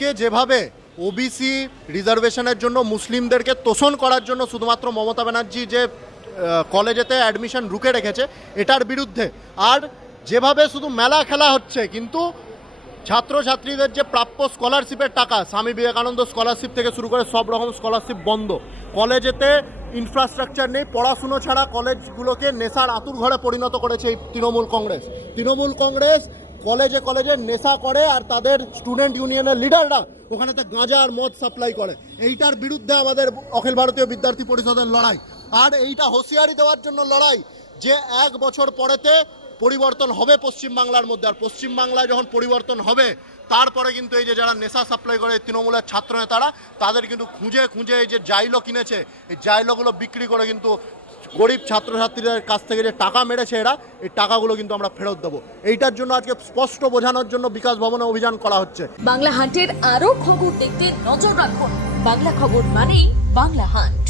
আজকে যেভাবে ওবিসি রিজার্ভেশনের জন্য মুসলিমদেরকে তোষণ করার জন্য শুধুমাত্র মমতা ব্যানার্জি যে কলেজেতে অ্যাডমিশন রুকে রেখেছে এটার বিরুদ্ধে, আর যেভাবে শুধু মেলা খেলা হচ্ছে কিন্তু ছাত্রছাত্রীদের যে প্রাপ্য স্কলারশিপের টাকা, স্বামী বিবেকানন্দ স্কলারশিপ থেকে শুরু করে সব রকম স্কলারশিপ বন্ধ, কলেজেতে ইনফ্রাস্ট্রাকচার নেই, পড়াশুনো ছাড়া কলেজগুলোকে নেশার আতুর ঘরে পরিণত করেছে এই তৃণমূল কংগ্রেস। কলেজে কলেজে নেশা করে আর তাদের স্টুডেন্ট ইউনিয়নের লিডাররা ওখানেতে গাঁজা আর মদ সাপ্লাই করে। এইটার বিরুদ্ধে আমাদের অখিল ভারতীয় বিদ্যার্থী পরিষদের লড়াই, আর এইটা হুঁশিয়ারি দেওয়ার জন্য লড়াই যে 1 বছর পরেতে পরিবর্তন হবে পশ্চিমবাংলার মধ্যে, আর পশ্চিমবাংলায় যখন পরিবর্তন হবে তারপরে কিন্তু এই যে যারা নেশা সাপ্লাই করে তৃণমূলের ছাত্র নেতারা, তাদের কিন্তু খুঁজে খুঁজে এই যে জাইলো কিনেছে, এই জাইলোগুলো বিক্রি করে কিন্তু গরিব ছাত্রছাত্রীদের কাছ থেকে যে টাকা মেরেছে এরা, এই টাকাগুলো কিন্তু আমরা ফেরত দেবো। এইটার জন্য আজকে স্পষ্ট বোঝানোর জন্য বিকাশ ভবনে অভিযান করা হচ্ছে। বাংলা হান্টের আরো খবর দেখতে নজর রাখুন। বাংলা খবর মানেই বাংলা হান্ট।